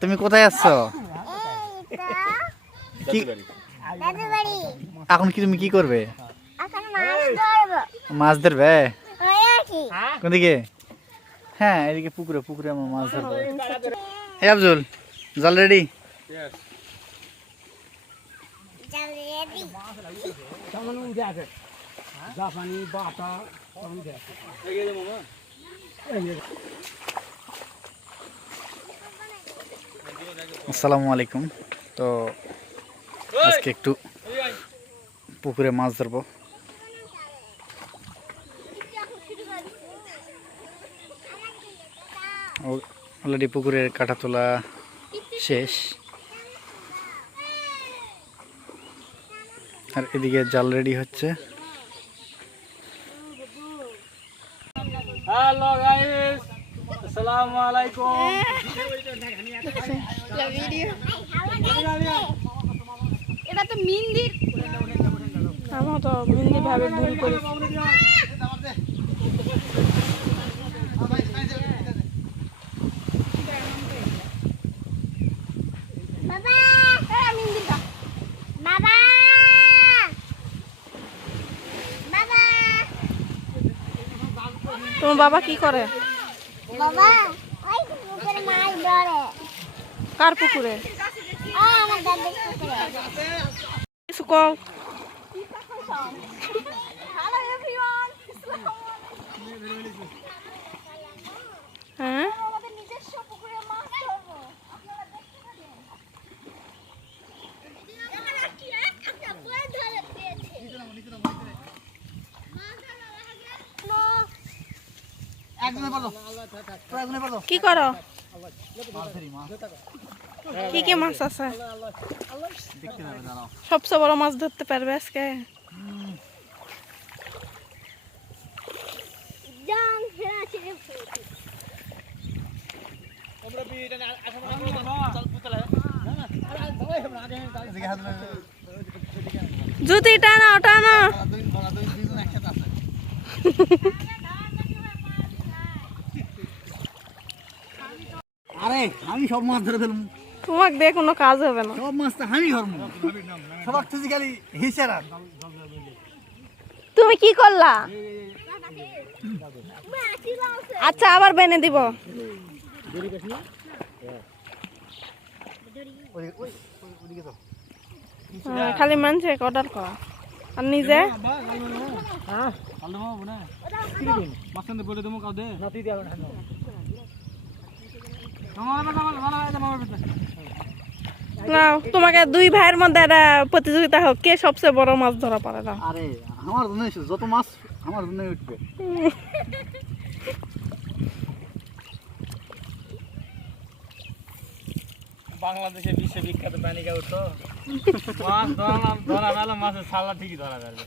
তুমি কোথায় আসছো? এখন কি তুমি কি করবে? মাছ ধরবে? কোন দিকে? হ্যাঁ এদিকে পুকুরে পুকুরে আমরা মাছ ধরবো। এই আফজল, জাল রেডি? আসসালামু আলাইকুম। তো আজকে একটু পুকুরে মাছ ধরবো। অলরেডি পুকুরের কাটা তোলা শেষ, আর এদিকে জাল রেডি হচ্ছে। হ্যালো গাইস, আসসালামু আলাইকুম। এটা তো মিন্দির, আমরা তো মিন্দির ভাবে ভুল করি। বাবা মিন্দির বাবা বাবা তোমার বাবা কি করে? বাবা ওই পুকুরে মাছ ধরে। কার পুকুরে? আমার দাদার পুকুরে। কিছু কও। হ্যালো এভরিওয়ান, হ্যাঁ আমাদের নিজস্ব পুকুরে মাছ ধরবো, আপনারা দেখতে পাবেন। এখানে কি একটা বড় ধরে পেয়েছে। কি করো? কি কি মাছ আছে? সবচেয়ে বড় মাছ ধরতে পারবে আজকে? জাং ফেরা ছেড়ে জুতি টানো টানো। আরে আমি সব মাছ ধরে ফেলবো, তোমাকে দিয়ে কোনো কাজ হবে না। সব মাছ তো আমি ধরবো, সবার ফিজিক্যালি হিসার। তুমি কি করলা? আচ্ছা আবার বেনে দিব। খালি মানুষে অর্ডার করা আর নিজে না। তোমাকে দুই ভাইয়ের মধ্যে একটা প্রতিযোগিতা হোক, কে সবচেয়ে বড় মাছ ধরা পারে না। আরে আমার জন্য যত মাছ আমার জন্য উঠবে। বাংলাদেশে বিশ্বে বিখ্যাত প্রাণীকা উঠতো মাছ ধরা গেল, মাছের ছালা ঠিকই ধরা যাবে।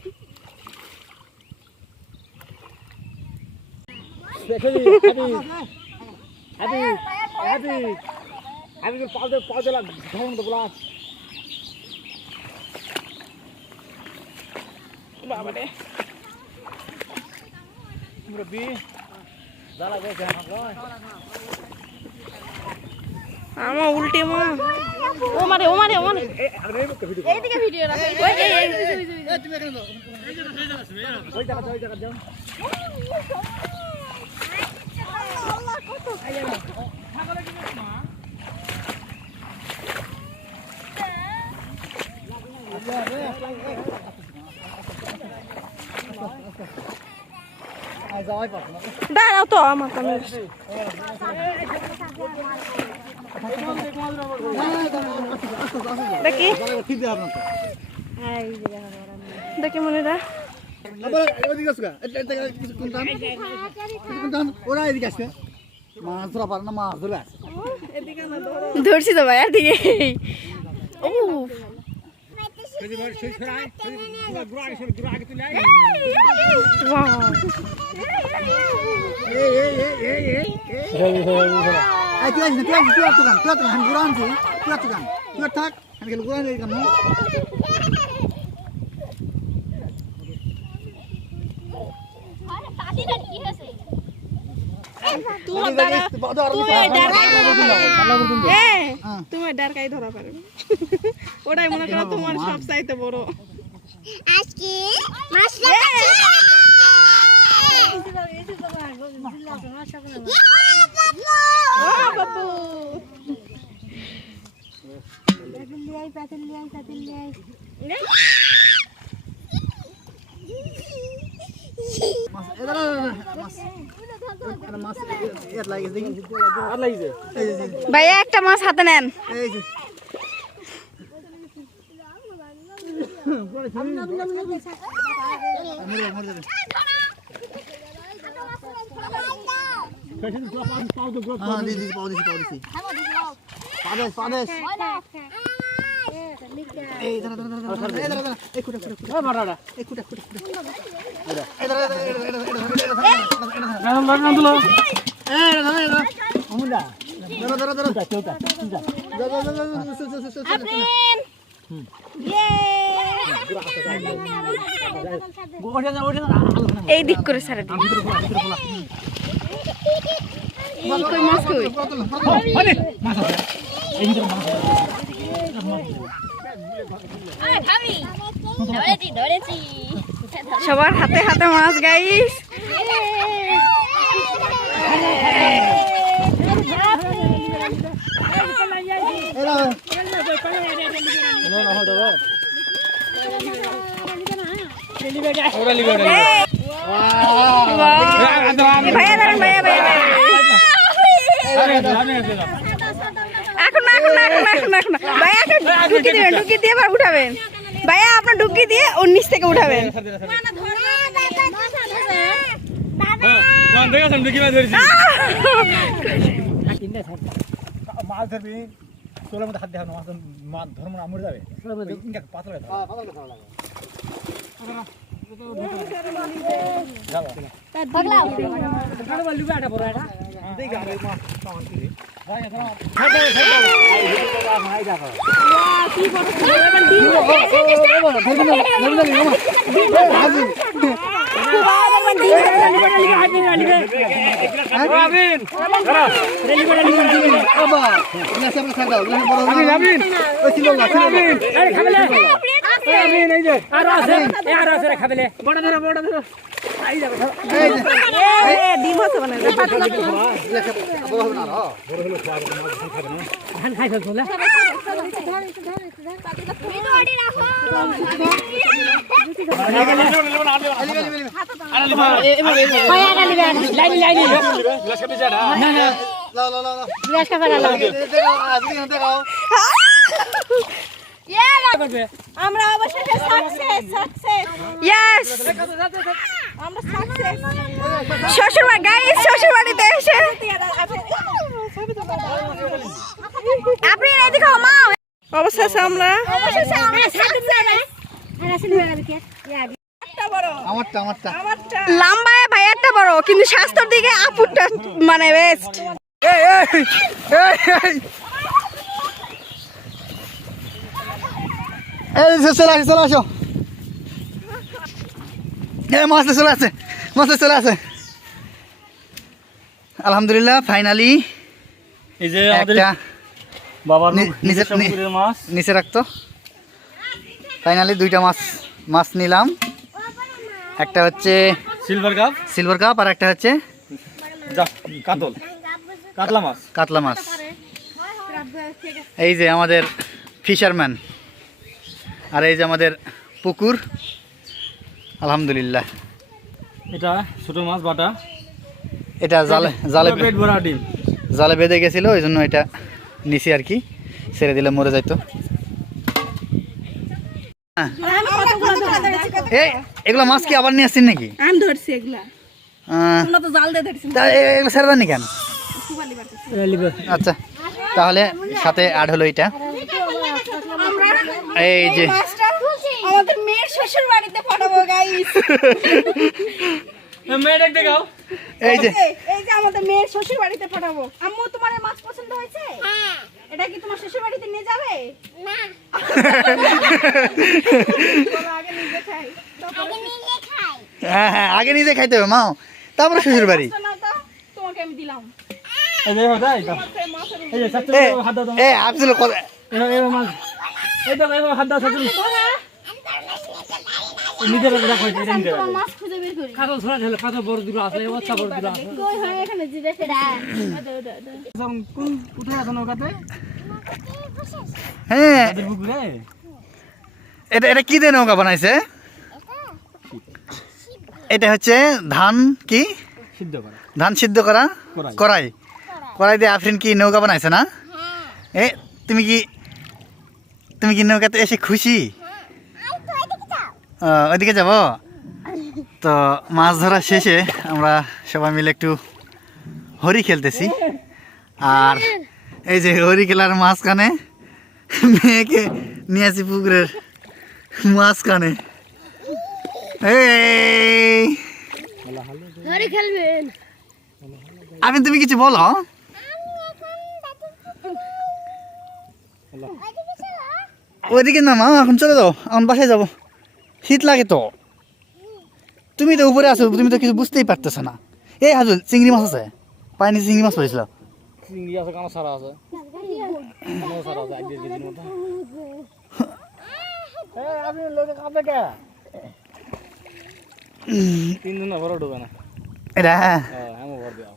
বাবারে আমার উল্টে মা ও মারে ও মারে ও মারে এইদিকে ভিডিও রাখ। ওই এই এই তুমি এখানে দাও, ওই জায়গা যাও। আল্লাহ কত দাঁড়াও তো আমার কাছে দেখি দেখি মনে দা ওরা এদিকে আসছে, মাছ ধরা পারে না, মাছ ধরে আসে। ধরছি তো ভাই এদিকে। ও তোমার দাদা তুই দাদা তোমার ডারকাই ধরা পারবে ওটাই মনে করো তোমার সব চাইতে বড় আজকে মাছ লাগাচ্ছি ও বাবু ভাইয়া একটা মাছ হাতে নেন এই দিক করে সারা দিন কই মাছ কই সবার হাতে হাতে মাছ গাইস ভাইয়া দাঁড়ান ভাইয়া ভাইয়া এখন ভাইয়া ঢুকি দিয়ে এবার উঠাবেন ভাইয়া আপনার ঢুকি দিয়ে ওর নিচ থেকে উঠাবেন মাছ ধরবি তোলার মধ্যে হাত দেখা মাছ ধর্ম না মরে যাবে পাতলা আমরা অবশ্যই সাকসেস ইয়েস আমরা সাকসেস শ্বশুরবাড়ি গাইস শ্বশুরবাড়িতে এসে আপনি এদিকে মা অবশেষে আমরা লম্বায় ভাইয়ারটা বড় কিন্তু স্বাস্থ্যের দিকে আপুরটা মানে বেস্ট চলে আসো মাছ চলে আসে চলে আসে আলহামদুলিল্লাহ ফাইনালি এই যে একটা বাবার নিচে রাখতো ফাইনালি দুইটা মাছ নিলাম একটা হচ্ছে সিলভার কাপ আর একটা হচ্ছে কাতলা মাছ এই যে আমাদের ফিশারম্যান আর এই যে আমাদের পুকুর আলহামদুলিল্লাহ এটা ছোট মাছ বাটা এটা জালে বেঁধে গেছিল ওই জন্য এটা নিচে আর কি ছেড়ে দিলে মরে যাইতো এগুলো মাছ কি আবার নিয়ে আসছেন নাকি আমি ধরছি এগুলা তোমরা তো জাল দিয়ে ধরছিস এগুলো ছেড়ে দেননি কেন আচ্ছা তাহলে সাথে অ্যাড হলো এটা এই যে আমাদের মেয়ের শ্বশুর বাড়িতে পাঠাবো গাইস মেয়েটা দেখাও এই যে আমাদের মেয়ের শ্বশুর বাড়িতে পাঠাবো আম্মু তোমার এই মাছ পছন্দ হয়েছে হ্যাঁ এটা কি তোমার শ্বশুর বাড়িতে নিয়ে যাবে না আগে নিজে খাই হ্যাঁ আগে নিজে খাইতে হবে মাও তারপরে শ্বশুর বাড়ি তোমাকে আমি দিলাম এই যে হদাই তো এই যে সাতটা হাত দাও এ আফজল কত এই মাছ এই তো হাত দাও সাতটা নিজের রাখো এটা নিজের মাছ খুঁজে বের করি কাটো ছড়া ঢেলে কাটো বড় দুটো আছে বাচ্চা বড় দুটো আছে কই হয় এখানে জিরে ফেরা এখন কোন কোথায় আছে নৌকাতে হ্যাঁ তাদের পুকুরে এটা এটা কি দিয়ে নৌকা বানাইছে এটা হচ্ছে ধান কি সিদ্ধ করা ধান সিদ্ধ করা কড়াই। কড়াই কড়াই দিয়ে আফরিন কি নৌকা বানাইছে না এ তুমি কি নৌকাতে এসে খুশি ওইদিকে যাব তো মাছ ধরা শেষে আমরা সবাই মিলে একটু হরি খেলতেছি আর এই যে হরি খেলার মাঝখানে মেয়েকে নিয়ে আসি পুকুরের মাঝখানে এই ধরে খেলবেন আমি তুমি কিছু বলো ওইদিকে না মা এখন চলে যাও এখন বাসায় যাবো শীত লাগে তো তুমি তো উপরে আছো তুমি তো কিছু বুঝতেই পারতেছো না এই হাজুল চিংড়ি মাছ আছে পানি চিংড়ি মাছ পড়েছিল চিংড়ি আছে কানো সারা আছে কানো সারা আছে 1 কেজির মতো এই আপনি লোকে কাঁপে কে 3 দিন ভরে ঢোকে না এটা হ্যাঁ আমি ভর দিও